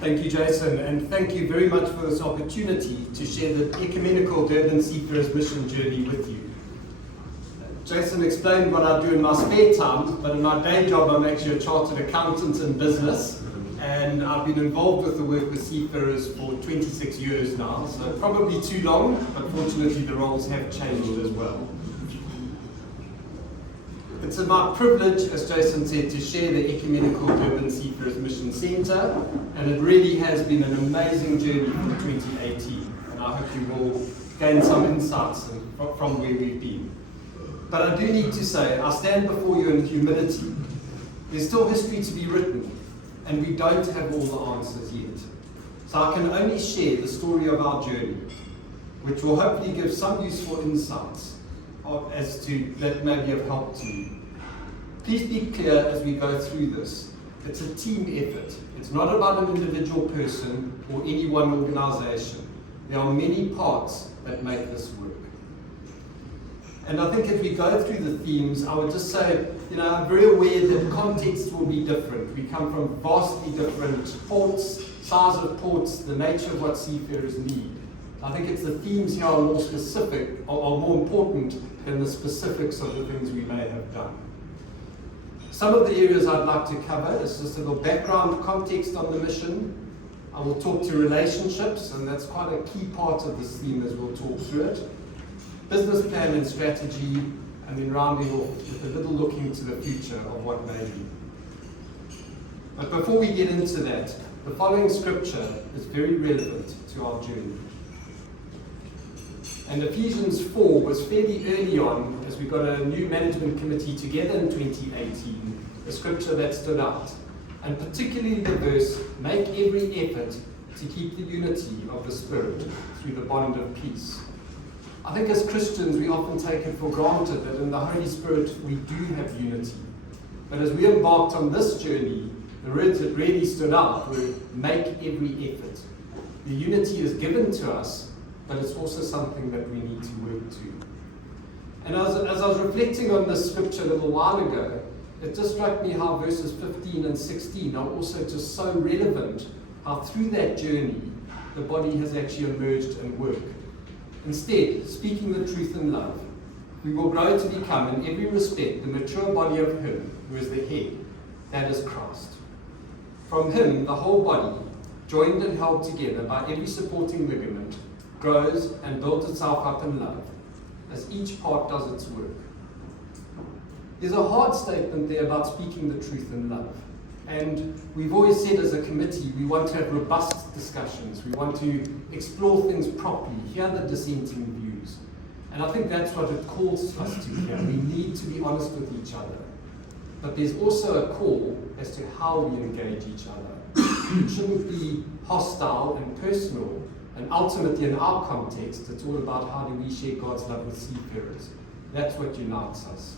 Thank you, Jason, and thank you very much for this opportunity to share the ecumenical Durban Seafarers mission journey with you. Jason explained what I do in my spare time, but in my day job I'm actually a chartered accountant in business, and I've been involved with the work with seafarers for 26 years now, so probably too long, but fortunately the roles have changed as well. It's my privilege, as Jason said, to share the Ecumenical Durban Seafarers Mission Centre, and it really has been an amazing journey from 2018, and I hope you will gain some insights from where we've been. But I do need to say, I stand before you in humility. There's still history to be written, and we don't have all the answers yet. So I can only share the story of our journey, which will hopefully give some useful insights as to that may be of help to you. Please be clear as we go through this. It's a team effort. It's not about an individual person or any one organisation. There are many parts that make this work. And I think as we go through the themes, I would just say, I'm very aware that context will be different. We come from vastly different ports, size of ports, the nature of what seafarers need. I think it's the themes here are more specific, are more important than the specifics of the things we may have done. Some of the areas I'd like to cover is just a little background context on the mission. I will talk to relationships, and that's quite a key part of this theme as we'll talk through it. Business plan and strategy, and then rounding off with a little look into the future of what may be. But before we get into that, the following scripture is very relevant to our journey. And Ephesians 4 was fairly early on, as we got a new management committee together in 2018, a scripture that stood out. And particularly the verse, make every effort to keep the unity of the Spirit through the bond of peace. I think as Christians we often take it for granted that in the Holy Spirit we do have unity. But as we embarked on this journey, the words that really stood out were, make every effort. The unity is given to us, but it's also something that we need to work to. And as I was reflecting on this scripture a little while ago, it just struck me how verses 15 and 16 are also just so relevant, how through that journey, the body has actually emerged and worked. Instead, speaking the truth in love, we will grow to become, in every respect, the mature body of Him who is the head, that is Christ. From Him, the whole body, joined and held together by every supporting ligament, grows and builds itself up in love, as each part does its work. There's a hard statement there about speaking the truth in love. And we've always said as a committee, we want to have robust discussions. We want to explore things properly, hear the dissenting views. And I think that's what it calls us to here. We need to be honest with each other. But there's also a call as to how we engage each other. It shouldn't be hostile and personal. And ultimately, in our context, it's all about how do we share God's love with seafarers. That's what unites us.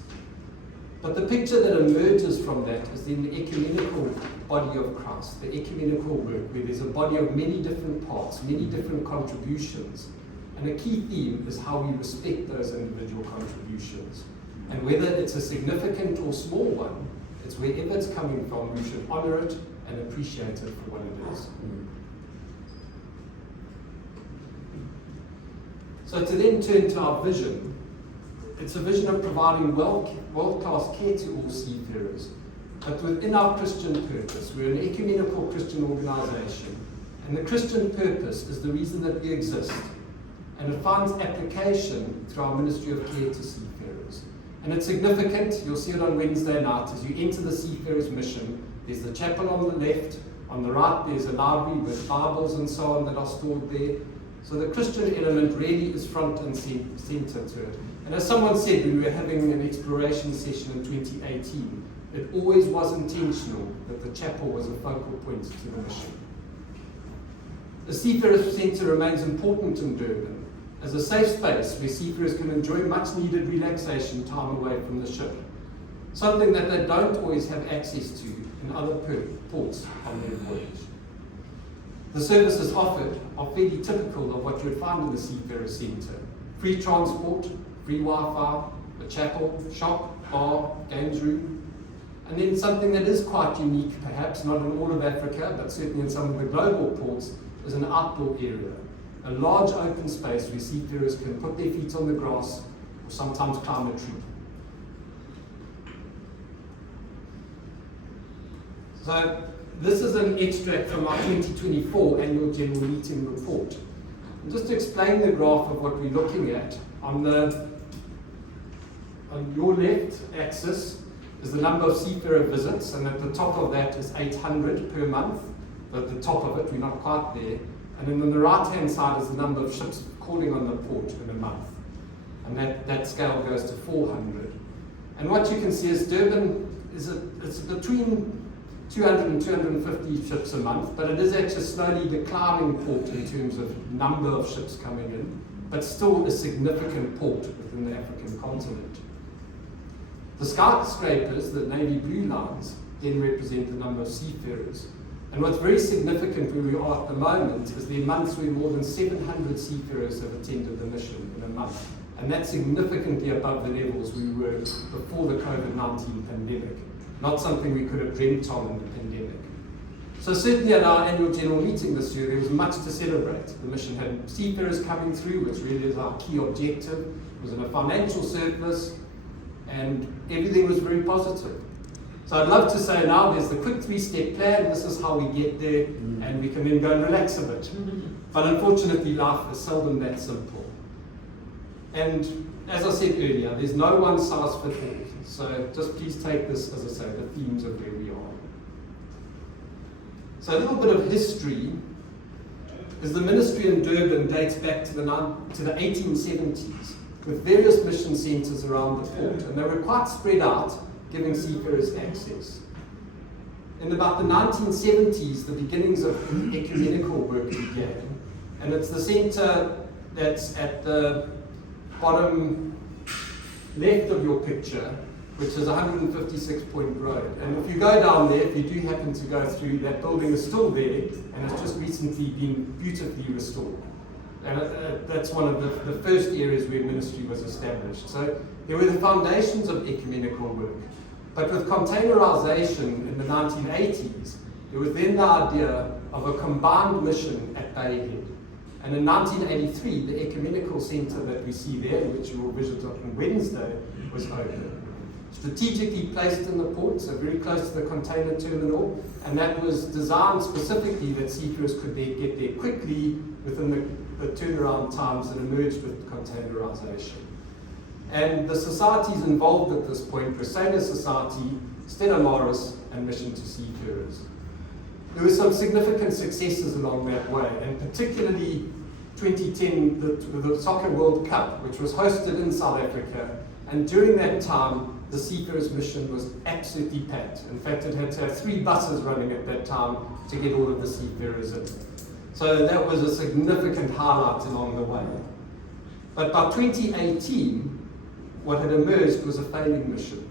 But the picture that emerges from that is then the ecumenical body of Christ, the ecumenical work, where there's a body of many different parts, many different contributions. And a key theme is how we respect those individual contributions. And whether it's a significant or small one, it's wherever it's coming from, we should honor it and appreciate it for what it is. So to then turn to our vision, it's a vision of providing world-class care to all seafarers. But within our Christian purpose, we're an ecumenical Christian organisation. And the Christian purpose is the reason that we exist. And it finds application through our ministry of care to seafarers. And it's significant. You'll see it on Wednesday night. As you enter the Seafarers mission, there's the chapel on the left. On the right, there's a library with Bibles and so on that are stored there. So the Christian element really is front and centre to it. And as someone said when we were having an exploration session in 2018, it always was intentional that the chapel was a focal point to the mission. The Seafarers Centre remains important in Durban as a safe space where seafarers can enjoy much needed relaxation time away from the ship, something that they don't always have access to in other ports on their voyage. The services offered are fairly typical of what you would find in the Seafarers Centre. Free transport, free Wi-Fi, a chapel, shop, bar, games room. And then something that is quite unique, perhaps, not in all of Africa, but certainly in some of the global ports, is an outdoor area. A large open space where seafarers can put their feet on the grass or sometimes climb a tree. So this is an extract from our 2024 Annual General Meeting report. And just to explain the graph of what we're looking at, on your left axis is the number of seafarer visits, and at the top of that is 800 per month. At the top of it, we're not quite there. And then on the right-hand side is the number of ships calling on the port in a month. And that scale goes to 400. And what you can see is Durban it's between 200 and 250 ships a month, but it is actually a slowly declining port in terms of number of ships coming in, but still a significant port within the African continent. The skyscrapers, the navy blue lines, then represent the number of seafarers. And what's very significant where we are at the moment is there are months where more than 700 seafarers have attended the mission in a month. And that's significantly above the levels we were before the COVID-19 pandemic. Not something we could have dreamt of in the pandemic. So certainly at our annual general meeting this year, there was much to celebrate. The mission had seafarers coming through, which really is our key objective. It was in a financial surplus, and everything was very positive. So I'd love to say now there's the quick 3-step plan, this is how we get there, and we can then go and relax a bit. But unfortunately, life is seldom that simple. And as I said earlier, there's no one size fits all. So just please take this, as I say, the themes of where we are. So a little bit of history is the ministry in Durban dates back to the 1870s, with various mission centres around the port, and they were quite spread out, giving seafarers access. In about the 1970s, the beginnings of ecumenical work began, and it's the centre that's at the bottom left of your picture, which is 156 Point Road. And if you go down there, if you do happen to go through, that building is still there, and it's just recently been beautifully restored. And that's one of the first areas where ministry was established. So there were the foundations of ecumenical work. But with containerization in the 1980s, there was then the idea of a combined mission at Bay Head. And in 1983, the ecumenical centre that we see there, which we will visit on Wednesday, was opened. Strategically placed in the port, so very close to the container terminal, and that was designed specifically that seafarers could get there quickly within the turnaround times that emerged with containerization. And the societies involved at this point were Sailor Society, Stella Maris, and Mission to Seafarers. There were some significant successes along that way, and particularly 2010, the Soccer World Cup, which was hosted in South Africa, and during that time, the Seafarers mission was absolutely packed. In fact, it had to have 3 buses running at that time to get all of the seafarers in. So that was a significant highlight along the way. But by 2018, what had emerged was a failing mission.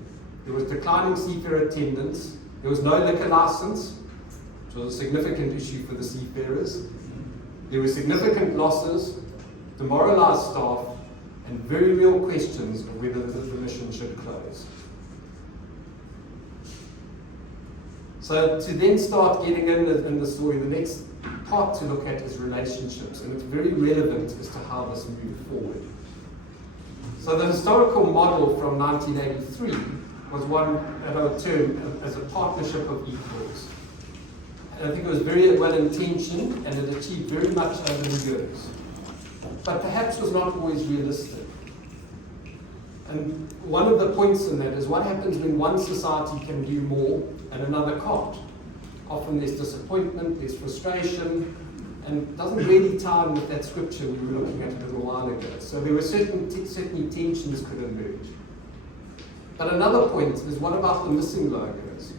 There was declining seafarer attendance, there was no liquor license, which was a significant issue for the seafarers. There were significant losses, demoralized staff, and very real questions of whether the mission should close. So to then start getting in the story, the next part to look at is relationships, and it's very relevant as to how this moved forward. So the historical model from 1983 was one that I would term as a partnership of equals. And I think it was very well intentioned, and it achieved very much over the years, but perhaps was not always realistic. And one of the points in that is what happens when one society can do more and another can't. Often there's disappointment, there's frustration, and it doesn't really tie in with that scripture we were looking at a little while ago. So there were certainly tensions could emerge. But another point is, what about the missing logos?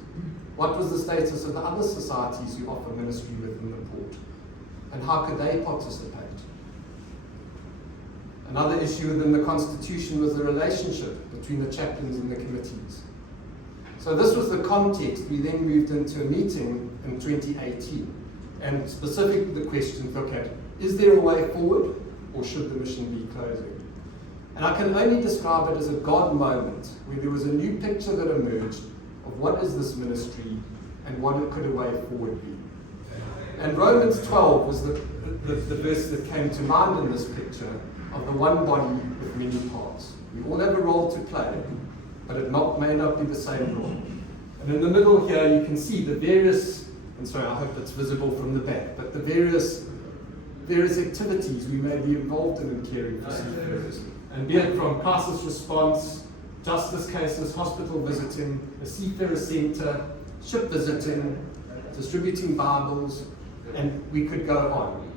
What was the status of the other societies who offer ministry within the port? And how could they participate? Another issue within the Constitution was the relationship between the chaplains and the committees. So this was the context. We then moved into a meeting in 2018, and specifically the question to look at, is there a way forward, or should the mission be closing? And I can only describe it as a God moment, where there was a new picture that emerged, of what is this ministry and what could a way forward be. And Romans 12 was the verse that came to mind in this picture of the one body with many parts. We all have a role to play, but it may not be the same role. And in the middle here you can see the various, and sorry, I hope it's visible from the back, but the various activities we may be involved in caring for seafarers. And be it from crisis response, justice cases, hospital visiting, a seafarer centre, ship visiting, distributing Bibles, and we could go on.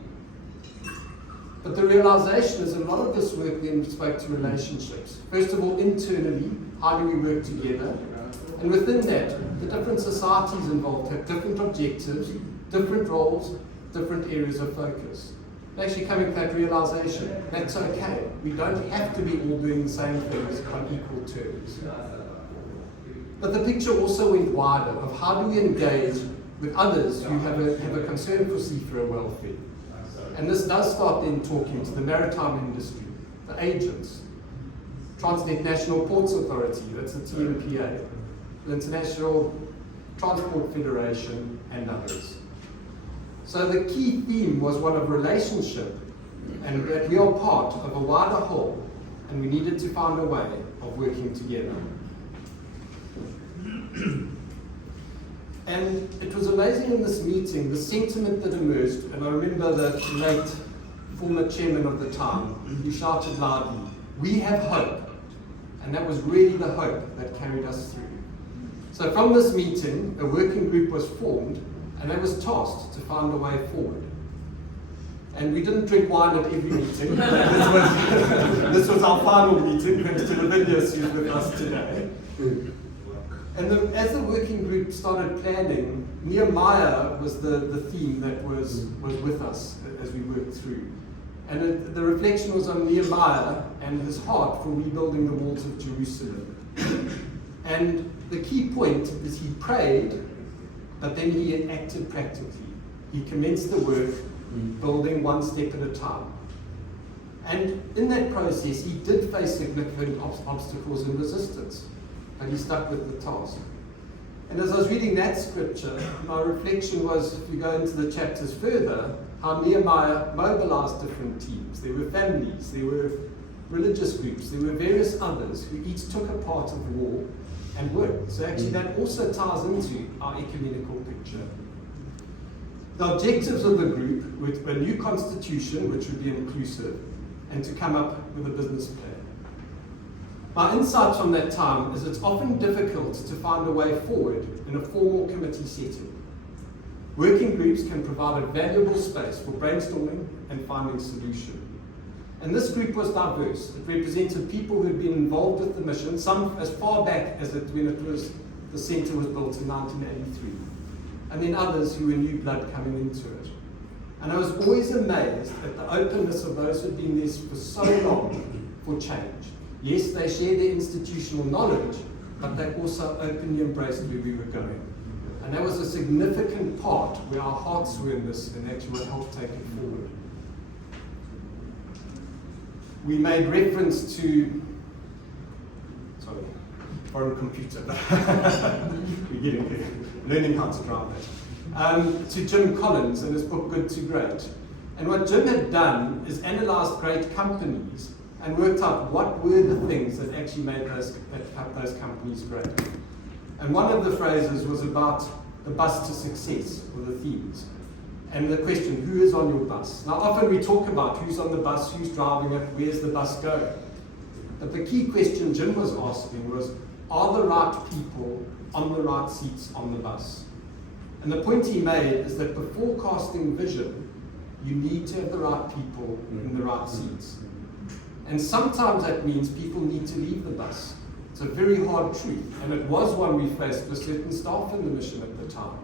But the realization is a lot of this work then spoke to relationships. First of all, internally, how do we work together? And within that, the different societies involved have different objectives, different roles, different areas of focus. And actually coming to that realization, that's okay. We don't have to be all doing the same things on equal terms. But the picture also went wider of how do we engage with others who have a concern for seafarer welfare. And this does start then talking to the maritime industry, the agents, Transnet National Ports Authority, that's the TNPA, the International Transport Federation, and others. So the key theme was one of relationship, and that we are part of a wider whole, and we needed to find a way of working together. And it was amazing in this meeting, the sentiment that emerged, and I remember the late former chairman of the time, who shouted loudly, "We have hope." And that was really the hope that carried us through. So from this meeting, a working group was formed, and it was tasked to find a way forward. And we didn't drink wine at every meeting. This was our final meeting, thanks to Lavinia, who's with us today. And as the working group started planning, Nehemiah was the theme that was with us as we worked through. And the reflection was on Nehemiah and his heart for rebuilding the walls of Jerusalem. And the key point is he prayed, but then he acted practically. He commenced the work, building one step at a time. And in that process, he did face significant obstacles and resistance, but he stuck with the task. And as I was reading that scripture, my reflection was, if you go into the chapters further, how Nehemiah mobilized different teams. There were families, there were religious groups, there were various others who each took a part of the war and worked. So actually that also ties into our ecumenical picture. The objectives of the group were a new constitution, which would be inclusive, and to come up with a business plan. My insight from that time is it's often difficult to find a way forward in a formal committee setting. Working groups can provide a valuable space for brainstorming and finding solutions. And this group was diverse. It represented people who had been involved with the mission, some as far back as when the centre was built in 1983, and then others who were new blood coming into it. And I was always amazed at the openness of those who had been there for so long for change. Yes, they shared their institutional knowledge, but they also openly embraced where we were going. And that was a significant part where our hearts were in this and actually would help take it forward. We made reference to, foreign computer. We're getting there, learning how to drive it. To Jim Collins and his book, Good to Great. And what Jim had done is analysed great companies and worked out what were the things that actually made those companies great. And one of the phrases was about the bus to success, or the themes. And the question, who is on your bus? Now often we talk about who's on the bus, who's driving it, where's the bus going? But the key question Jim was asking was, are the right people on the right seats on the bus? And the point he made is that before casting vision, you need to have the right people in the right seats. And sometimes that means people need to leave the bus. It's a very hard truth, and it was one we faced with certain staff in the mission at the time.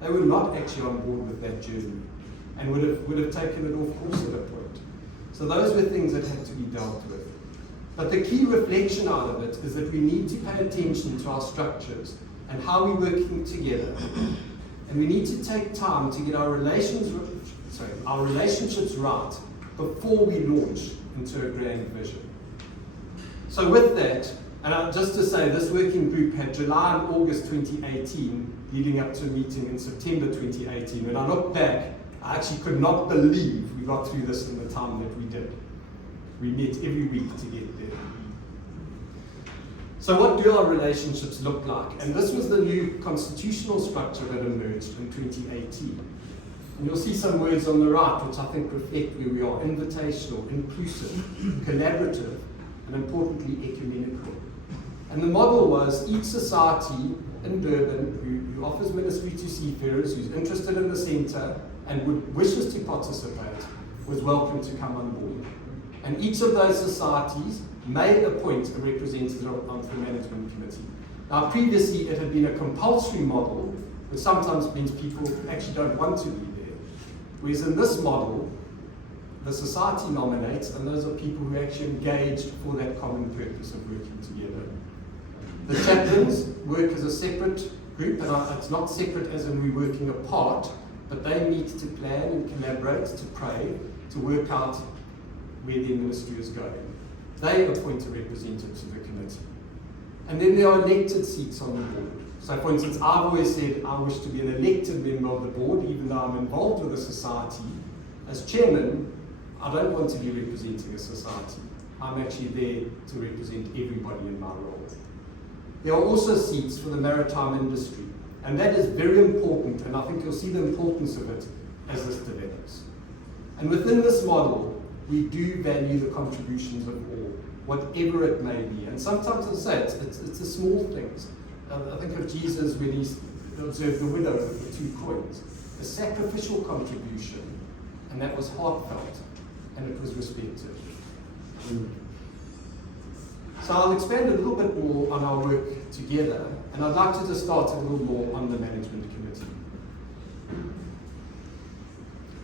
They were not actually on board with that journey and would have taken it off course at a point. So those were things that had to be dealt with. But the key reflection out of it is that we need to pay attention to our structures and how we're working together. And we need to take time to get our relationships right before we launch into a grand vision. So with that, And just to say, this working group had July and August 2018 leading up to a meeting in September 2018. When I look back, I actually could not believe we got through this in the time that we did. We met every week to get there. So what do our relationships look like? And this was the new constitutional structure that emerged in 2018. And you'll see some words on the right which I think reflect where we are: invitational, inclusive, collaborative, and importantly, ecumenical. And the model was each society in Durban who offers ministry to seafarers, who's interested in the centre and wishes to participate, was welcome to come on board. And each of those societies may appoint a representative onto the management committee. Now previously it had been a compulsory model, which sometimes means people actually don't want to be there. Whereas in this model, the society nominates, and those are people who actually engaged for that common purpose of working together. The chaplains work as a separate group, and it's not separate as in we're working apart, but they meet to plan and collaborate, to pray, to work out where their ministry is going. They appoint a representative to the committee. And then there are elected seats on the board. So for instance, I've always said I wish to be an elected member of the board, even though I'm involved with a society. As chairman, I don't want to be representing a society. I'm actually there to represent everybody in my role. There are also seats for the maritime industry, and that is very important, and I think you'll see the importance of it as this develops. And within this model, we do value the contributions of all, whatever it may be. And sometimes I say it's the small things. I think of Jesus when he observed the widow with the 2 coins, a sacrificial contribution, and that was heartfelt, and it was respected. So I'll expand a little bit more on our work together, and I'd like to just start a little more on the management committee.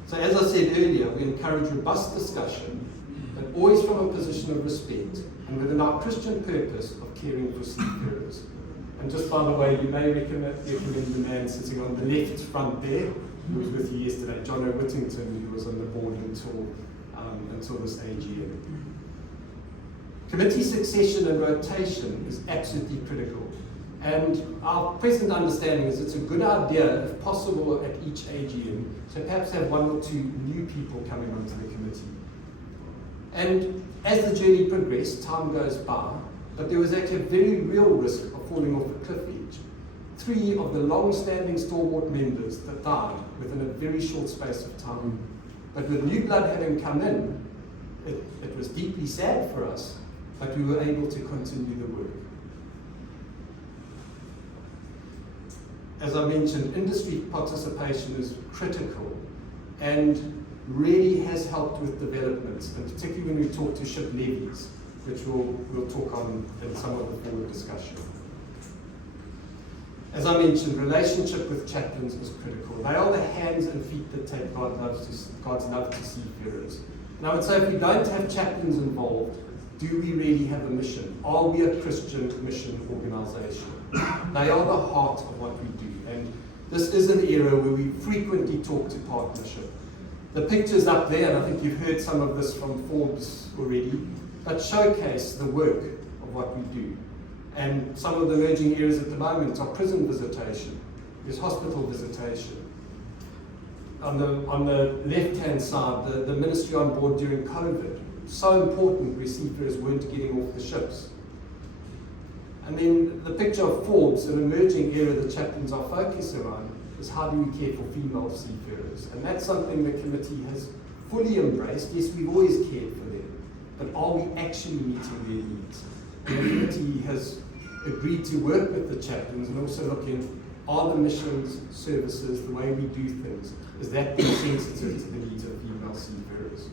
So as I said earlier, we encourage robust discussion, but always from a position of respect, and within our Christian purpose of caring for seafarers. And just by the way, you may recommend the man sitting on the left front there, who was with you yesterday, John O. Whittington, who was on the board until this AGM. Committee succession and rotation is absolutely critical. And our present understanding is it's a good idea, if possible, at each AGM, to perhaps have 1 or 2 new people coming onto the committee. And as the journey progressed, time goes by, but there was actually a very real risk of falling off the cliff edge. 3 of the long-standing stalwart members that died within a very short space of time. But with new blood having come in, it was deeply sad for us, but we were able to continue the work. As I mentioned, industry participation is critical and really has helped with developments, and particularly when we talk to ship levies, which we'll talk on in some of the forward discussion. As I mentioned, relationship with chaplains is critical. They are the hands and feet that take God's love to seafarers. And I would say if we don't have chaplains involved, do we really have a mission? Are we a Christian mission organisation? They are the heart of what we do. And this is an area where we frequently talk to partnership. The pictures up there, and I think you've heard some of this from Forbes already, but showcase the work of what we do. And some of the emerging areas at the moment are prison visitation, there's hospital visitation. On the left-hand side, the ministry on board during COVID, so important where seafarers weren't getting off the ships. And then the picture of Forbes, an emerging area the chaplains are focusing on, is how do we care for female seafarers? And that's something the committee has fully embraced. Yes, we've always cared for them, but are we actually meeting their needs? And the committee has agreed to work with the chaplains and also looking, are the missions, services, the way we do things, is that being sensitive to the needs of female seafarers?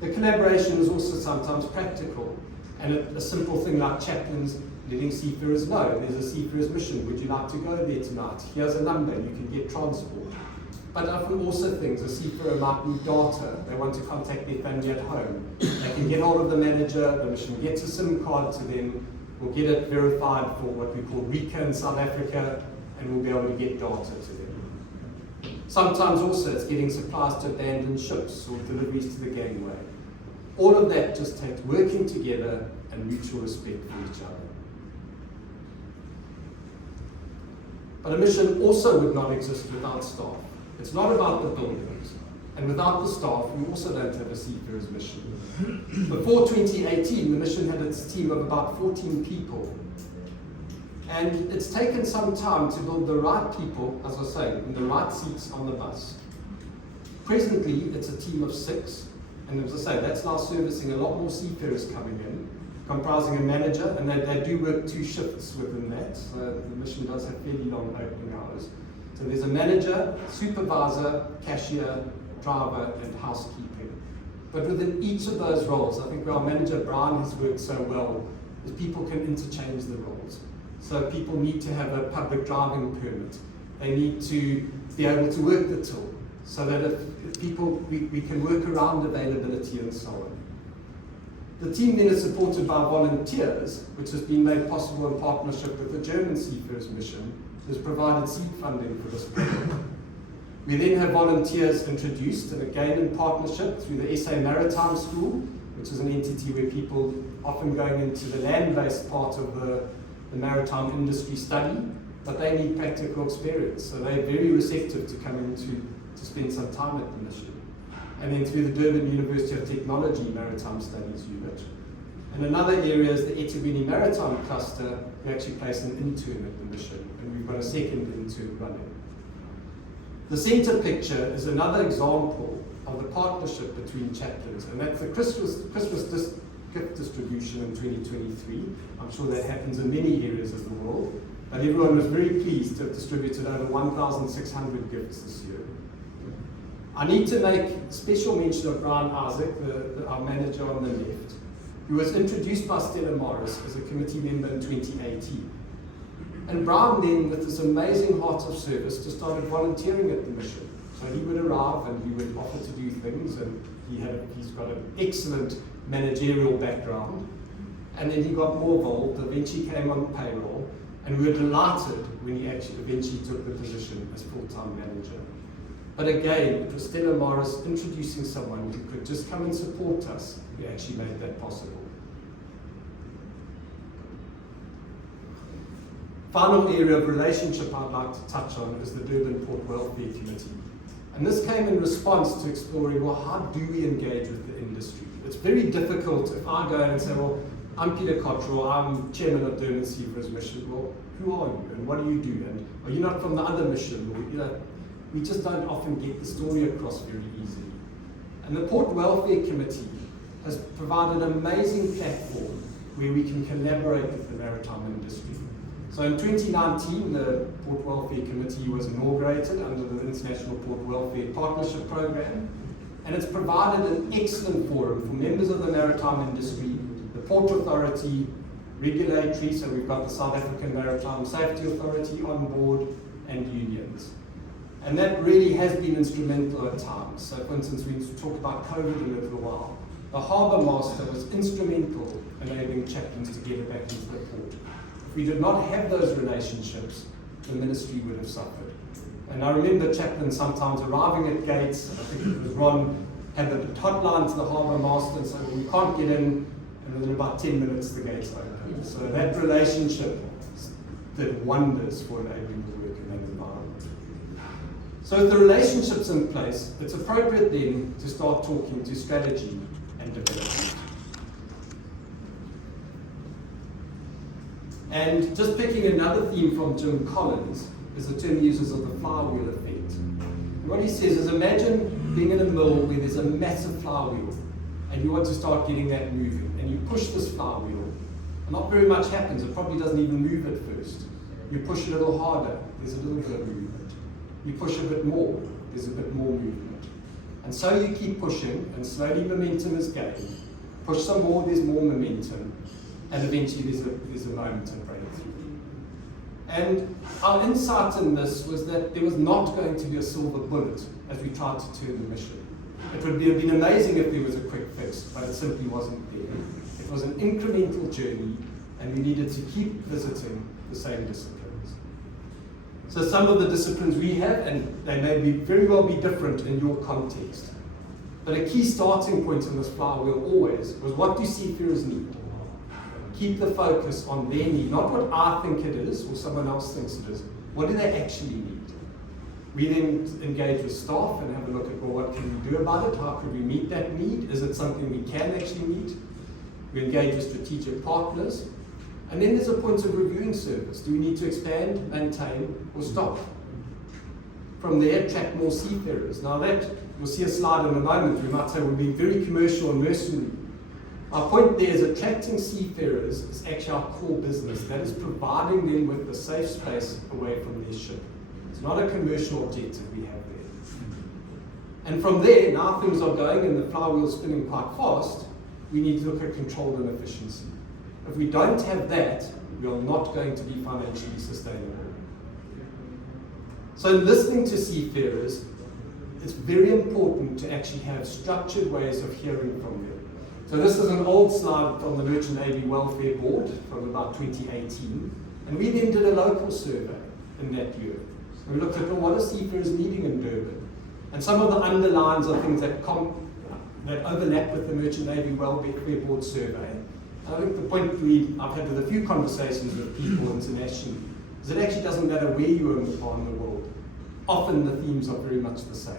The collaboration is also sometimes practical, and a simple thing like chaplains letting seafarers know, there's a seafarers mission, would you like to go there tonight? Here's a number, you can get transport. But often also things, a seafarer might need data, they want to contact their family at home. They can get hold of the manager, the mission gets a SIM card to them, we'll get it verified for what we call RECA in South Africa, and we'll be able to get data to them. Sometimes also it's getting supplies to abandoned ships or deliveries to the gangway. All of that just takes working together and mutual respect for each other. But a mission also would not exist without staff. It's not about the buildings. And without the staff, we also don't have a seafarers mission. Before 2018, the mission had its team of about 14 people. And it's taken some time to build the right people, as I say, in the right seats on the bus. Presently, it's a team of 6. And as I say, that's now servicing a lot more seafarers coming in, comprising a manager, and they do work 2 shifts within that. So the mission does have fairly long opening hours. So there's a manager, supervisor, cashier, driver, and housekeeping. But within each of those roles, I think where our manager Brian has worked so well is people can interchange the roles. So people need to have a public driving permit. They need to be able to work the till, so that if people, we can work around availability and so on. The team then is supported by volunteers, which has been made possible in partnership with the Durban Seafarers mission, who has provided seed funding for this project. We then have volunteers introduced, and again in partnership through the SA Maritime School, which is an entity where people often going into the land-based part of the maritime industry study, but they need practical experience. So they're very receptive to coming to spend some time at the mission. And then through the Durban University of Technology Maritime Studies Unit. And another area is the eThekwini Maritime Cluster, who actually place an intern at the mission, and we've got a second intern running. The centre picture is another example of the partnership between chaplains, and that's the Christmas gift distribution in 2023. I'm sure that happens in many areas of the world, but everyone was very pleased to have distributed over 1,600 gifts this year. I need to make special mention of Brian Isaac, our manager on the left, who was introduced by Stella Morris as a committee member in 2018. And Brian then, with this amazing heart of service, just started volunteering at the mission. So he would arrive and he would offer to do things, and he's got an excellent managerial background. And then he got more involved, eventually came on payroll, and we were delighted when he actually eventually took the position as full-time manager. But again, it was Stella Morris introducing someone who could just come and support us who actually made that possible. Final area of relationship I'd like to touch on is the Durban Port Welfare Committee. And this came in response to exploring, well, how do we engage with the industry? It's very difficult if I go and say, well, I'm Peter Cottrell, I'm chairman of Durban Seafarers mission. Well, who are you and what do you do? And are you not from the other mission? Or, we just don't often get the story across very easily. And the Port Welfare Committee has provided an amazing platform where we can collaborate with the maritime industry. So in 2019, the Port Welfare Committee was inaugurated under the International Port Welfare Partnership Program, and it's provided an excellent forum for members of the maritime industry, the Port Authority, regulatory, so we've got the South African Maritime Safety Authority on board, and unions. And that really has been instrumental at times. So for instance, we talked about COVID a little while. The harbour master was instrumental in enabling chaplains to get back into the port. If we did not have those relationships, the ministry would have suffered. And I remember chaplains sometimes arriving at gates, I think it was Ron, had the hotline to the harbour master and said, well, we can't get in, and within about 10 minutes the gates opened. So that relationship did wonders for enabling the work in that environment. So with the relationships in place, it's appropriate then to start talking to strategy and development. And just picking another theme from Jim Collins is the term he uses of the flywheel effect. And what he says is, imagine being in a mill where there's a massive flywheel and you want to start getting that moving, and you push this flywheel and not very much happens. It probably doesn't even move at first. You push a little harder, there's a little bit of movement. You push a bit more, there's a bit more movement. And so you keep pushing, and slowly momentum is gained. Push some more, there's more momentum, and eventually there's a moment of breakthrough. And our insight in this was that there was not going to be a silver bullet as we tried to turn the mission. It would have been amazing if there was a quick fix, but it simply wasn't there. It was an incremental journey, and we needed to keep visiting the same disciplines. So some of the disciplines we have, and they may very well be different in your context, But a key starting point in this flywheel always was, what do seafarers need? Keep the focus on their need, not what I think it is or someone else thinks it is. What do they actually need? We then engage with staff and have a look at, well, what can we do about it? How could we meet that need? Is it something we can actually meet? We engage with strategic partners. And then there's a point of reviewing service. Do we need to expand, maintain, or stop? From there, attract more seafarers. Now that, you'll see a slide in a moment, we might say we're being very commercial and mercenary. Our point there is attracting seafarers is actually our core business. That is providing them with the safe space away from their ship. It's not a commercial objective we have there. And from there, now things are going and the flywheel is spinning quite fast, we need to look at control and efficiency. If we don't have that, we are not going to be financially sustainable. So listening to seafarers, it's very important to actually have structured ways of hearing from them. So this is an old slide from the Merchant Navy Welfare Board from about 2018. And we then did a local survey in that year. We looked at, well, what are seafarers needing in Durban? And some of the underlines are things that overlap with the Merchant Navy Welfare Board survey. I think the point I've had with a few conversations with people internationally is it actually doesn't matter where you are in the world. Often the themes are very much the same.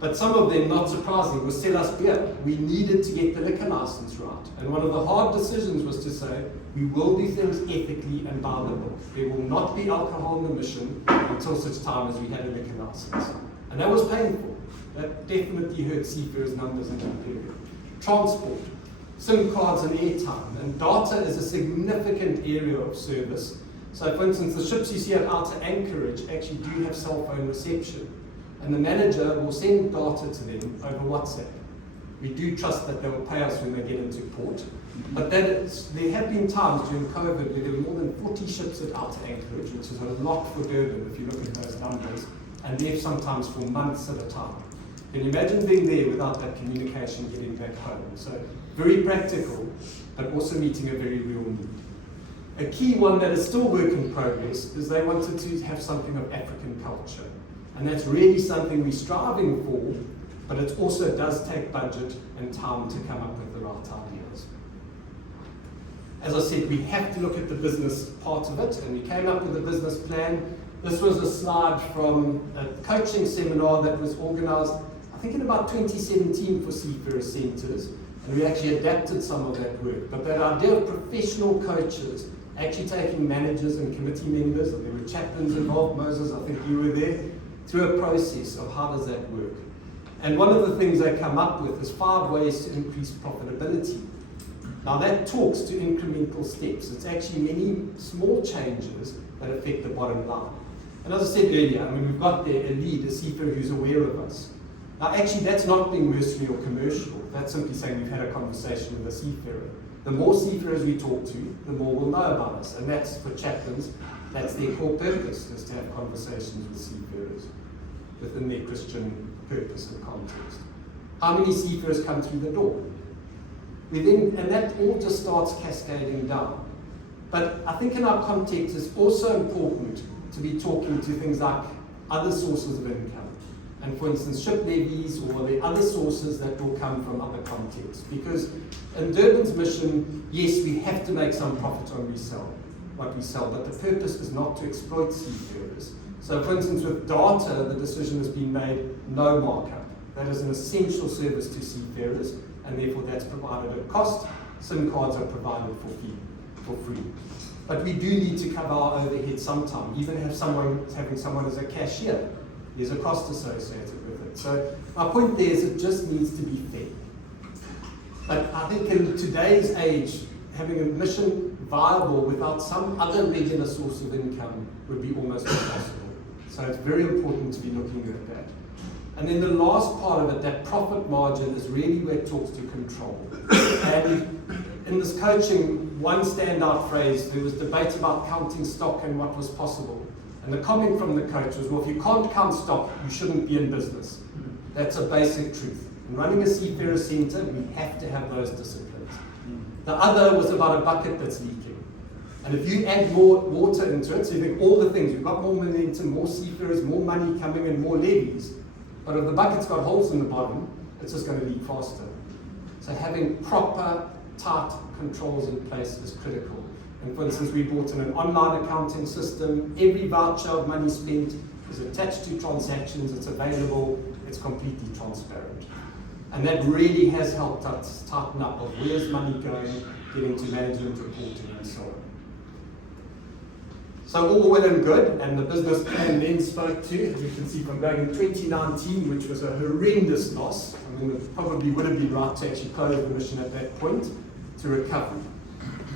But some of them, not surprisingly, was sell us beer. We needed to get the liquor license right. And one of the hard decisions was to say, we will do things ethically and by the book. There will not be alcohol in the mission until such time as we had a liquor license. And that was painful. That definitely hurt seafarers' numbers in that period. Transport, SIM cards and airtime. And data is a significant area of service. So for instance, the ships you see at outer anchorage actually do have cell phone reception. And the manager will send data to them over WhatsApp. We do trust that they will pay us when they get into port. But there have been times during COVID where there were more than 40 ships at outer anchorage, which is a lot for Durban if you look at those numbers, and there sometimes for months at a time. Can you imagine being there without that communication getting back home? So very practical, but also meeting a very real need. A key one that is still work in progress is they wanted to have something of African culture. And that's really something we're striving for, but it also does take budget and time to come up with the right ideas. As I said, we have to look at the business part of it, and we came up with a business plan. This was a slide from a coaching seminar that was organized, I think in about 2017 for Seafarer Centres, and we actually adapted some of that work. But that idea of professional coaches actually taking managers and committee members, and there were chaplains involved, Moses, I think you were there, through a process of how does that work. And one of the things they come up with is 5 ways to increase profitability. Now that talks to incremental steps. It's actually many small changes that affect the bottom line. And as I said earlier, we've got there a lead, a seafarer who's aware of us. Now actually that's not being mercenary or commercial. That's simply saying we've had a conversation with a seafarer. The more seafarers we talk to, the more we'll know about us. And that's for chaplains, that's their core purpose, is to have conversations with seafarers within their Christian purpose and context. How many seafarers come through the door? And that all just starts cascading down. But I think in our context it's also important to be talking to things like other sources of income. And for instance, ship levies or the other sources that will come from other contexts. Because in Durban's mission, yes, we have to make some profit on what we sell, but the purpose is not to exploit seafarers. So for instance, with data, the decision has been made no markup. That is an essential service to seafarers, and therefore that's provided at cost. SIM cards are provided for free. But we do need to cover our overhead sometime, even having someone as a cashier. There's a cost associated with it. So my point there is it just needs to be fair. But I think in today's age, having a mission viable without some other regular source of income would be almost impossible. So it's very important to be looking at that. And then the last part of it, that profit margin, is really where it talks to control. And in this coaching, one standout phrase, there was debate about counting stock and what was possible. And the comment from the coach was, well, if you can't count stock, you shouldn't be in business. That's a basic truth. In running a seafarer centre, we have to have those disciplines. The other was about a bucket that's leaking. And if you add more water into it, so you think all the things, you've got more momentum, more seafarers, more money coming in, more levies, but if the bucket's got holes in the bottom, it's just going to leak faster. So having proper, tight controls in place is critical. And for instance, we brought in an online accounting system. Every voucher of money spent is attached to transactions, it's available, it's completely transparent. And that really has helped us tighten up of where's money going, getting to management reporting and so on. So all well and good, and the business plan then spoke to, as you can see from going in 2019, which was a horrendous loss. I mean, it probably would have been right to actually close the mission at that point, to recovery.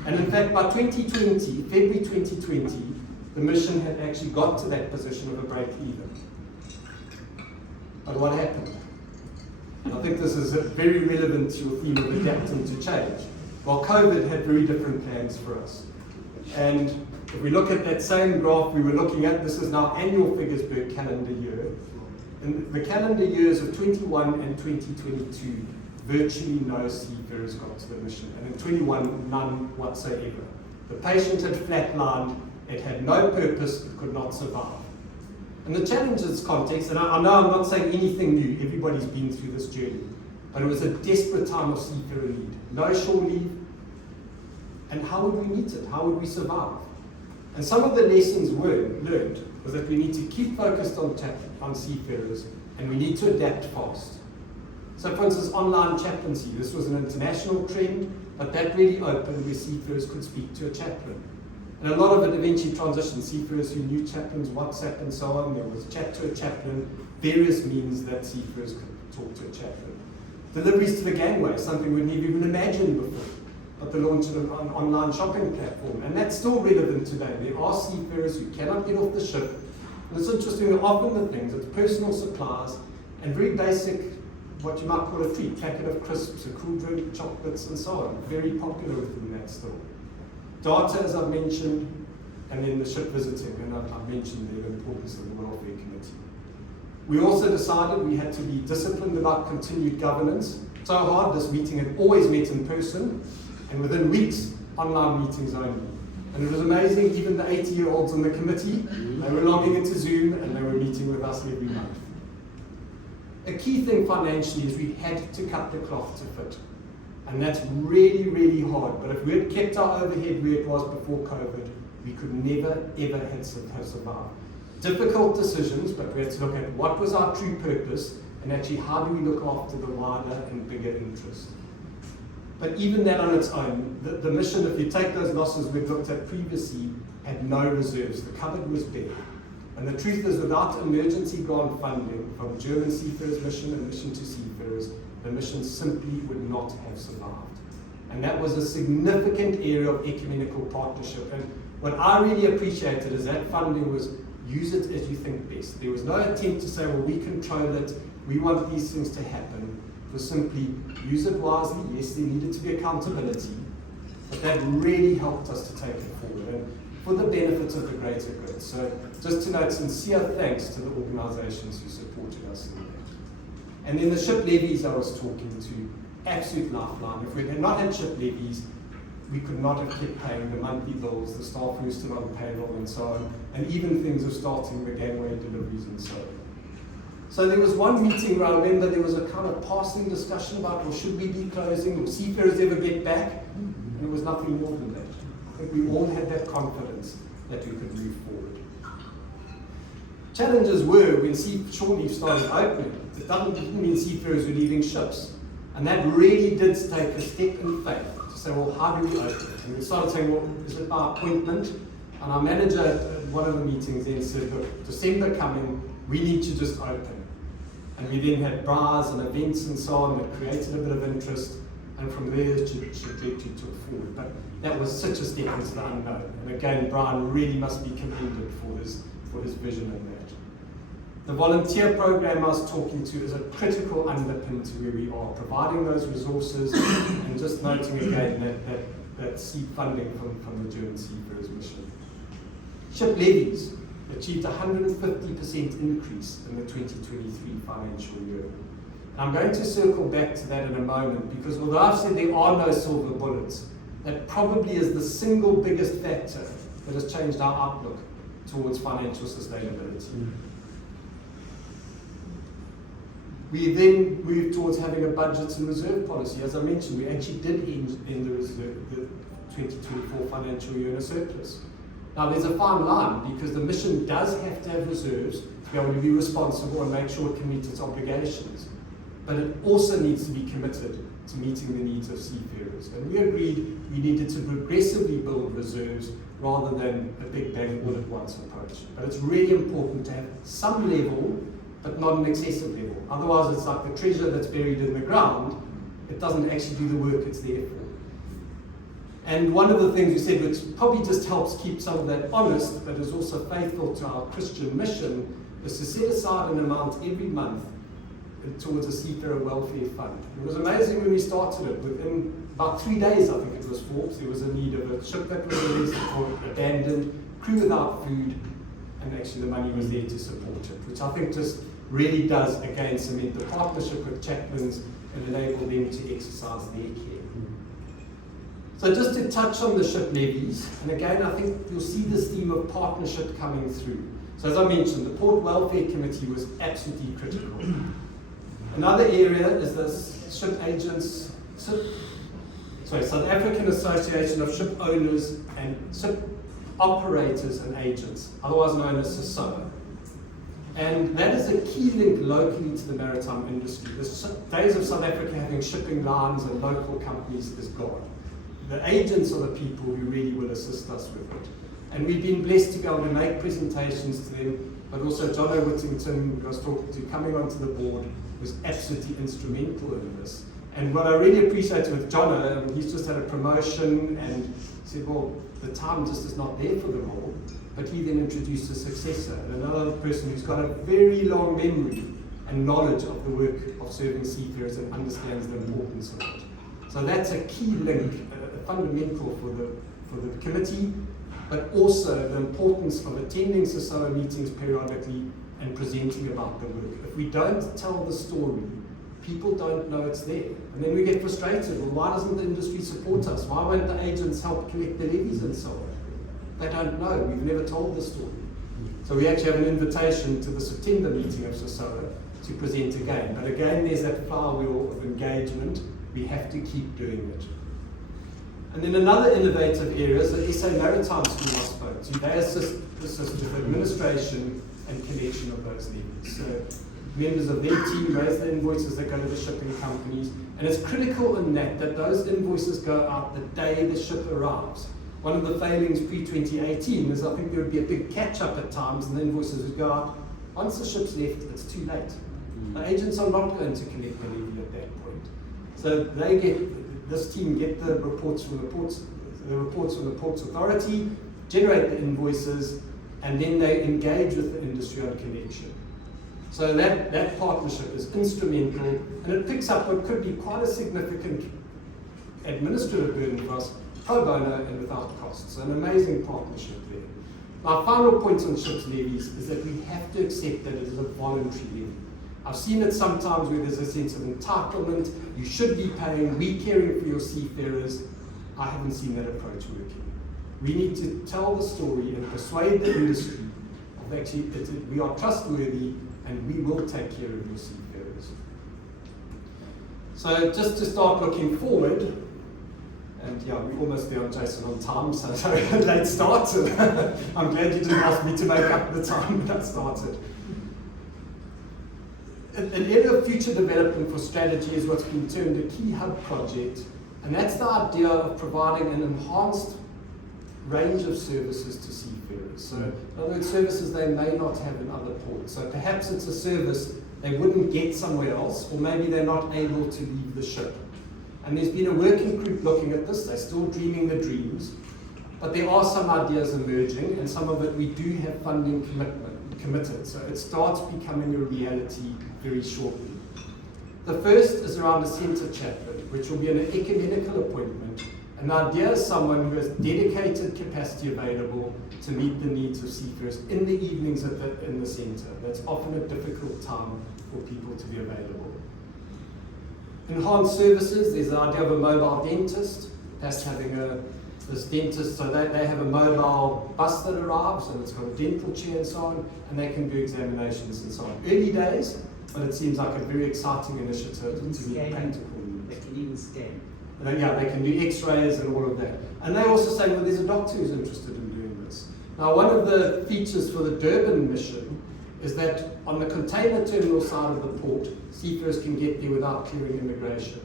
And in fact, by 2020, February 2020, the mission had actually got to that position of a break even. But what happened? And I think this is very relevant to your theme of adapting to change. Well, COVID had very different plans for us. And if we look at that same graph we were looking at, this is now annual figures per calendar year. In the calendar years of 21 and 2022, virtually no seafarers got to the mission, and in 21, none whatsoever. The patient had flatlined, it had no purpose, it could not survive. And the challenge in this context, and I know I'm not saying anything new, everybody's been through this journey, but it was a desperate time of seafarer need. No shore leave, and how would we meet it? How would we survive? And some of the lessons learned was that we need to keep focused on seafarers, and we need to adapt fast. So for instance, online chaplaincy, this was an international trend, but that really opened where seafarers could speak to a chaplain. And a lot of it eventually transitioned. Seafarers who knew chaplains, WhatsApp and so on, there was chat to a chaplain, various means that seafarers could talk to a chaplain. Deliveries to the gangway, something we'd never even imagined before, but the launch of an online shopping platform, and that's still relevant today. There are seafarers who cannot get off the ship, and it's interesting that often the things, it's personal supplies and very basic, what you might call a treat, packet of crisps, a cool drink, chocolates and so on, very popular within that still. Data, as I've mentioned, and then the ship visiting, and I've mentioned the importance of the welfare committee. We also decided we had to be disciplined about continued governance. So hard, this meeting had always met in person, and within weeks, online meetings only. And it was amazing, even the 80-year-olds on the committee, they were logging into Zoom and they were meeting with us every month. A key thing financially is we had to cut the cloth to fit. And that's really, really hard. But if we had kept our overhead where it was before COVID, we could never, ever have survived. Difficult decisions, but we had to look at what was our true purpose, and actually how do we look after the wider and bigger interest. But even that on its own, the mission, if you take those losses we've looked at previously, had no reserves. The cupboard was bare. And the truth is, without emergency grant funding from Durban Seafarers mission and Mission to Seafarers, the mission simply would not have survived. And that was a significant area of ecumenical partnership. And what I really appreciated is that funding was use it as you think best. There was no attempt to say, well, we control it, we want these things to happen. It was simply use it wisely. Yes, there needed to be accountability, but that really helped us to take it forward and for the benefit of the greater good. So just to note, sincere thanks to the organisations who supported us in that. And then the ship levies I was talking to, absolute lifeline. If we had not had ship levies, we could not have kept paying the monthly bills, the staff who were still on payroll and so on, and even things of starting the gangway deliveries and so on. So there was one meeting where I remember there was a kind of passing discussion about, well, should we be closing? Will seafarers ever get back? And it was nothing more than that. I think we all had that confidence that we could move forward. Challenges were when shore leave started opening. It didn't mean seafarers were leaving ships. And that really did take a step in faith to say, well, how do we open it? And we started saying, well, is it by appointment? And our manager at one of the meetings then said, look, December coming, we need to just open. And we then had bars and events and so on that created a bit of interest. And from there, the trajectory took forward. But that was such a step into the unknown. And again, Brian really must be commended for his vision in that. The volunteer program I was talking to is a critical underpin to where we are, providing those resources and just noting again that seed funding from the Durban Seafarers mission. Ship levies achieved a 150% increase in the 2023 financial year. And I'm going to circle back to that in a moment, because although I've said there are no silver bullets, that probably is the single biggest factor that has changed our outlook towards financial sustainability. We then moved towards having a budget and reserve policy. As I mentioned, we actually did end the 2024 financial year in a surplus. Now there's a fine line because the mission does have to have reserves to be able to be responsible and make sure it can meet its obligations. But it also needs to be committed to meeting the needs of seafarers. And we agreed we needed to progressively build reserves rather than a big bang all at once approach. But it's really important to have some level, but not an excessive level. Otherwise it's like the treasure that's buried in the ground. It doesn't actually do the work it's there for. And one of the things we said, which probably just helps keep some of that honest, but is also faithful to our Christian mission, is to set aside an amount every month towards a seafarer welfare fund. It was amazing when we started it. Within about 3 days, I think it was Forbes, there was a need of a ship that was released or abandoned, crew without food, and actually the money was there to support it, which I think just really does, again, cement the partnership with chaplains and enable them to exercise their care. So just to touch on the ship levies, and again, I think you'll see this theme of partnership coming through. So as I mentioned, the Port Welfare Committee was absolutely critical. Another area is the South African Association of Ship Owners and Ship Operators and Agents, otherwise known as SASOA. And that is a key link locally to the maritime industry. The days of South Africa having shipping lines and local companies is gone. The agents are the people who really will assist us with it. And we've been blessed to be able to make presentations to them, but also John Whittington, who I was talking to, coming onto the board, was absolutely instrumental in this. And what I really appreciate with John, he's just had a promotion and said, well, the time just is not there for them all. But he then introduced a successor, and another person who's got a very long memory and knowledge of the work of serving seafarers and understands the importance of it. So that's a key link, fundamental for the committee, but also the importance of attending SASOA meetings periodically and presenting about the work. If we don't tell the story, people don't know it's there. And then we get frustrated. Well, why doesn't the industry support us? Why won't the agents help collect the levies and so on? They don't know. We've never told the story. So we actually have an invitation to the September meeting of SASOA to present again. But again, there's that flywheel of engagement. We have to keep doing it. And then another innovative area is the SA Maritime School I spoke to. They assist with administration and collection of those levies. So members of their team raise the invoices that go to the shipping companies. And it's critical in that those invoices go out the day the ship arrives. One of the failings pre-2018 is I think there would be a big catch-up at times and the invoices would go out. Once the ship's left, it's too late. The agents are not going to collect the levy at that point. So this team get the reports from the Ports Authority, generate the invoices, and then they engage with the industry on collection. So that partnership is instrumental, and it picks up what could be quite a significant administrative burden for us, pro bono and without cost. So an amazing partnership there. My final point on ships levies is that we have to accept that it is a voluntary levy. I've seen it sometimes where there's a sense of entitlement, you should be paying, we caring for your seafarers. I haven't seen that approach working. We need to tell the story and persuade the industry of actually we are trustworthy and we will take care of your seafarers. So just to start looking forward, and yeah, we're almost there on Jason on time, so sorry, late start. I'm glad you didn't ask me to make up the time when I started. An area of future development for strategy is what's been termed a key hub project, and that's the idea of providing an enhanced range of services to seafarers. So, in other words, services they may not have in other ports. So perhaps it's a service they wouldn't get somewhere else, or maybe they're not able to leave the ship. And there's been a working group looking at this. They're still dreaming the dreams, but there are some ideas emerging, and some of it we do have funding committed. So it starts becoming a reality very shortly. The first is around a centre chaplain, which will be an ecumenical appointment. An idea is someone who has dedicated capacity available to meet the needs of seafarers in the evenings in the centre. That's often a difficult time for people to be available. Enhanced services, there's the idea of a mobile dentist. That's having this dentist, so they have a mobile bus that arrives and it's got a dental chair and so on, and they can do examinations and so on. Early days, but it seems like a very exciting initiative to be practical. They can even scan. Yeah, they can do x-rays and all of that. And they also say, well, there's a doctor who's interested in doing this. Now, one of the features for the Durban mission is that on the container terminal side of the port, seafarers can get there without clearing immigration.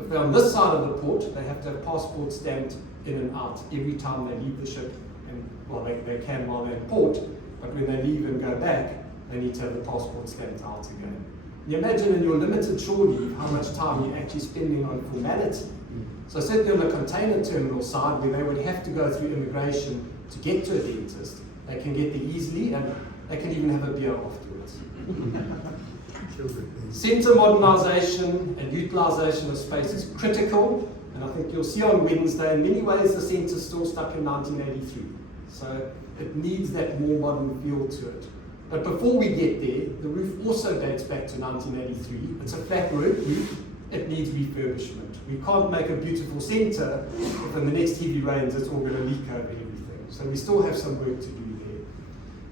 If they're on this side of the port, they have to have passports stamped in and out every time they leave the ship. And, well, they can while they're in port, but when they leave and go back, they need to have the passport stamped out again. You imagine in your limited shore leave how much time you're actually spending on formality. So certainly on the container terminal side, where they would have to go through immigration to get to a dentist, they can get there easily and they can even have a beer afterwards. Centre modernisation and utilisation of space is critical, and I think you'll see on Wednesday, in many ways the centre is still stuck in 1983. So it needs that more modern feel to it. But before we get there, the roof also dates back to 1983. It's a flat roof, it needs refurbishment. We can't make a beautiful centre if in the next heavy rains it's all going to leak over everything. So we still have some work to do there.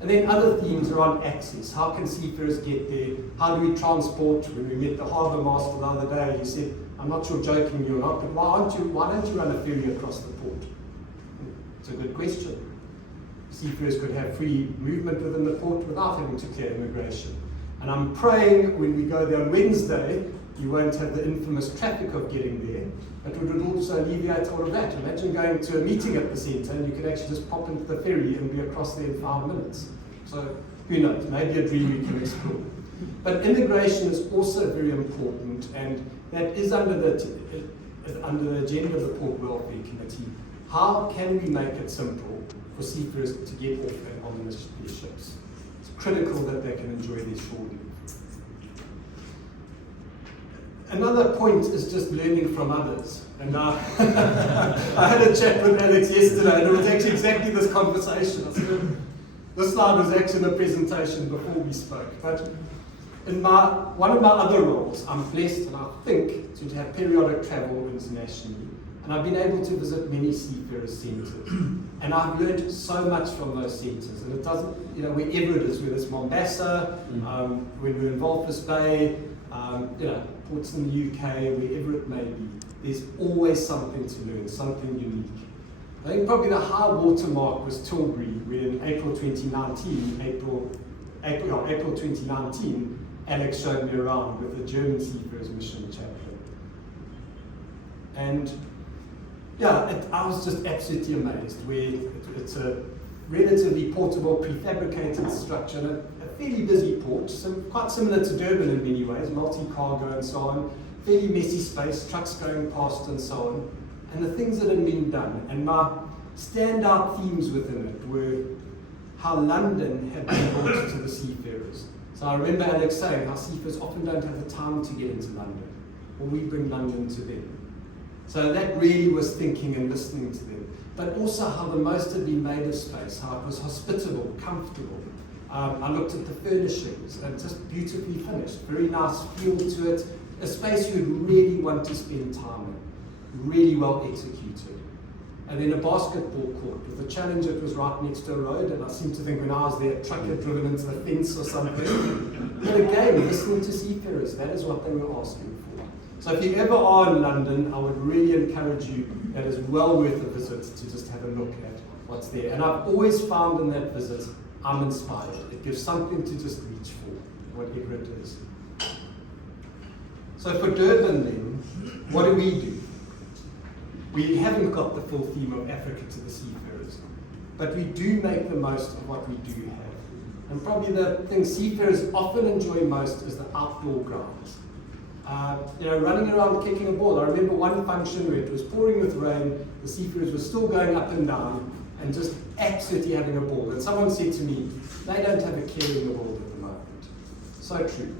And then other themes around access. How can seafarers get there? How do we transport? When we met the harbour master the other day, he said, I'm not sure joking you or not, but why don't you run a ferry across the port? It's a good question. Seafarers could have free movement within the port without having to clear immigration. And I'm praying when we go there on Wednesday, you won't have the infamous traffic of getting there, but it would also alleviate all of that. Imagine going to a meeting at the centre and you could actually just pop into the ferry and be across there in 5 minutes. So who knows, maybe a dream we can explore. But immigration is also very important, and that is under the agenda of the Port Welfare Committee. How can we make it simple for seafarers to get off and on their ships? It's critical that they can enjoy their shore leave. Another point is just learning from others. And I had a chat with Alex yesterday, and it was actually exactly this conversation. I said, this slide was actually in a presentation before we spoke. But in one of my other roles, I'm blessed, and I think, to have periodic travel internationally. And I've been able to visit many seafarers' centres. And I've learned so much from those centres. And it doesn't, wherever it is, whether it's Mombasa, when we're in Walvis Bay, ports in the UK, wherever it may be, there's always something to learn, something unique. I think probably the high watermark was Tilbury, where in April 2019, Alex showed me around with the German Seafarers Mission chaplain. And I was just absolutely amazed, where it's a relatively portable, prefabricated structure, and a fairly busy port, so quite similar to Durban in many ways, multi-cargo and so on, fairly messy space, trucks going past and so on, and the things that had been done. And my standout themes within it were how London had been brought to the seafarers. So I remember Alex saying how seafarers often don't have the time to get into London, or we bring London to them. So that really was thinking and listening to them. But also how the most had been made of space, how it was hospitable, comfortable. I looked at the furnishings, and just beautifully finished, very nice feel to it, a space you'd really want to spend time in, really well executed. And then a basketball court with a challenge that was right next to a road, and I seem to think when I was there, a truck had driven into the fence or something. But again, listening to seafarers, that is what they were asking for. So if you ever are in London, I would really encourage you, that is well worth a visit, to just have a look at what's there. And I've always found in that visit, I'm inspired. It gives something to just reach for, whatever it is. So for Durban then, what do? We haven't got the full theme of Africa to the seafarers, but we do make the most of what we do have. And probably the thing seafarers often enjoy most is the outdoor grounds. Running around kicking a ball. I remember one function where it was pouring with rain, the seafarers were still going up and down and just absolutely having a ball. And someone said to me, they don't have a care in the world at the moment. So true.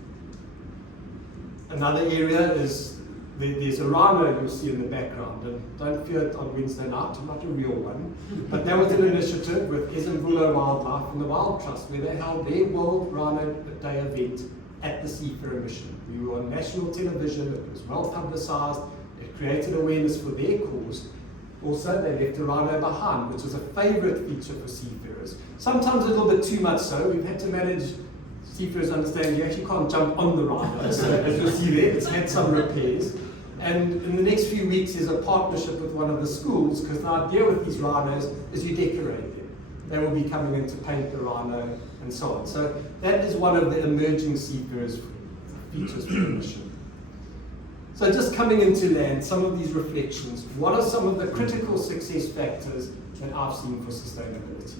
Another area is, there's a rhino you'll see in the background, and don't fear it on Wednesday night, not a real one. But that was an initiative with Ezinvulo Wildlife and the Wild Trust, where they held their World Rhino Day event at the Seafarer Mission. We were on national television, it was well publicised, it created awareness for their cause. Also, they left a rhino behind, which was a favourite feature for seafarers. Sometimes a little bit too much so. We've had to manage seafarers understand you actually can't jump on the rhino. So as you'll see there, it's had some repairs. And in the next few weeks, there's a partnership with one of the schools, because the idea with these rhinos is you decorate them. They will be coming in to paint the rhino and so on. So that is one of the emerging seafarers features for the mission. So just coming into land, some of these reflections. What are some of the critical success factors that I've seen for sustainability?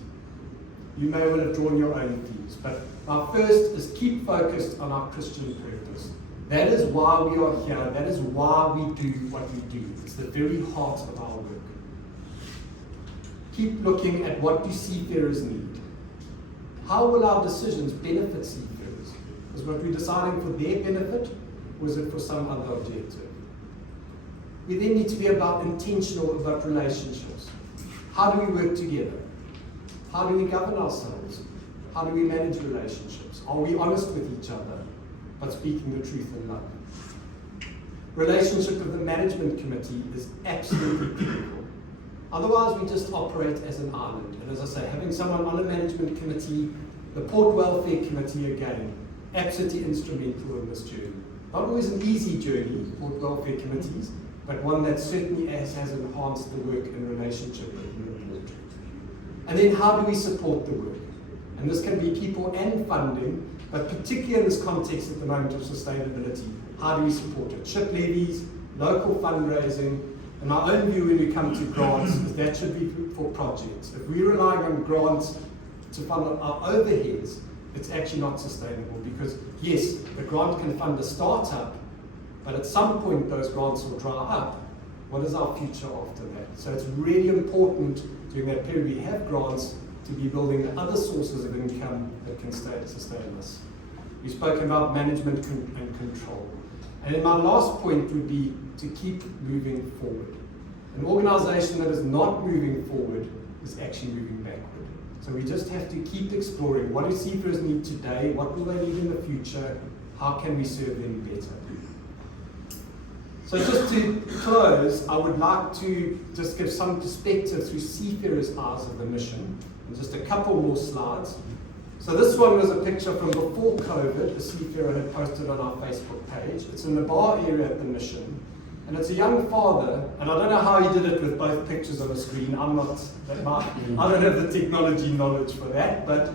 You may well have drawn your own themes, but our first is keep focused on our Christian purpose. That is why we are here. That is why we do what we do. It's the very heart of our work. Keep looking at what do seafarers need. How will our decisions benefit seafarers? Is what we're deciding for their benefit, or is it for some other objective? We then need to be intentional about relationships. How do we work together? How do we govern ourselves? How do we manage relationships? Are we honest with each other, but speaking the truth in love? Relationship with the management committee is absolutely critical. Otherwise, we just operate as an island. And as I say, having someone on a management committee, the Port Welfare Committee again, absolutely instrumental in this journey. Not always an easy journey, Port Welfare Committees, but one that certainly has enhanced the work in relationship with the port. And then how do we support the work? And this can be people and funding, but particularly in this context at the moment of sustainability, how do we support it? Ship levies, local fundraising, and my own view when we come to grants is that should be for projects. If we're relying on grants to fund our overheads, it's actually not sustainable, because yes, the grant can fund a startup, but at some point those grants will dry up. What is our future after that? So it's really important during that period we have grants to be building other sources of income that can sustain us. We've spoken about management and control. And then my last point would be to keep moving forward. An organization that is not moving forward is actually moving backward. So we just have to keep exploring what do seafarers need today, what will they need in the future, how can we serve them better. So just to close, I would like to just give some perspective through seafarers' eyes of the mission, and just a couple more slides. So this one was a picture from before COVID, a seafarer had posted on our Facebook page. It's in the bar area at the mission, and it's a young father, and I don't know how he did it with both pictures on the screen. I don't have the technology knowledge for that, but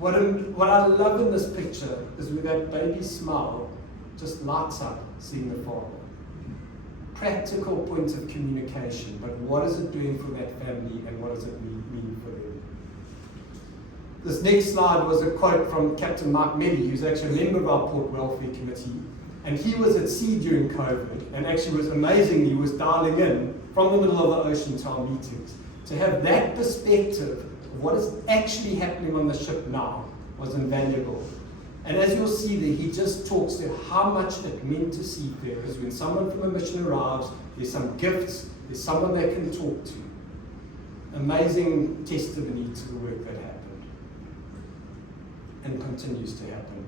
what I love in this picture is with that baby smile just lights up seeing the father. Practical point of communication, but what is it doing for that family and what does it mean for them? This next slide was a quote from Captain Mike Meddy, who's actually a member of our Port Welfare Committee, and he was at sea during COVID, and actually was amazing, he was dialing in from the middle of the ocean to our meetings. To have that perspective of what is actually happening on the ship now was invaluable. And as you'll see there, he just talks to how much it meant to seafarers when someone from a mission arrives, there's some gifts, there's someone they can talk to. Amazing testimony to the work that happened and continues to happen.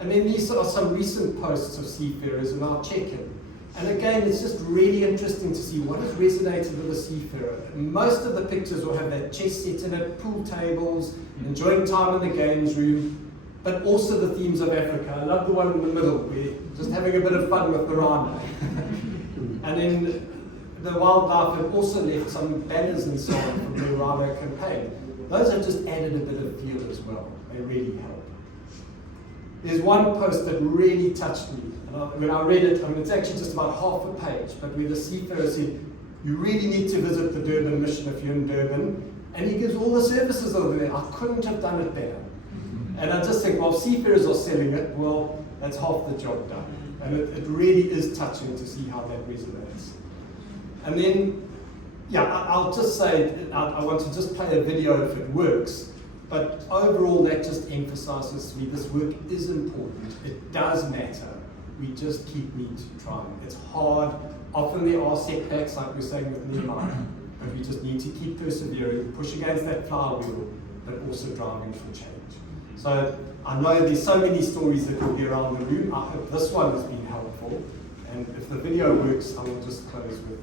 And then these are some recent posts of seafarers in our check-in. And again, it's just really interesting to see what has resonated with a seafarer. Most of the pictures will have that chess set in it, pool tables, enjoying time in the games room, but also the themes of Africa. I love the one in the middle, where just having a bit of fun with the rhino. And then the wildlife have also left some banners and so on from the rhino campaign. Those have just added a bit of feel as well. They really help. There's one post that really touched me. And when I read it, it's actually just about half a page, but where the seafarer said, you really need to visit the Durban mission if you're in Durban. And he gives all the services over there. I couldn't have done it better. And I just think, well, if seafarers are selling it, well, that's half the job done. And it really is touching to see how that resonates. And then, yeah, I'll just say, I want to just play a video if it works, but overall that just emphasizes to me this work is important. It does matter. We just need to try. It's hard. Often there are setbacks, like we're saying with Nehemiah, but we just need to keep persevering, push against that flywheel, but also driving for change. So I know there's so many stories that will be around the room. I hope this one has been helpful. And if the video works, I will just close with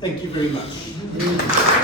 Thank you very much.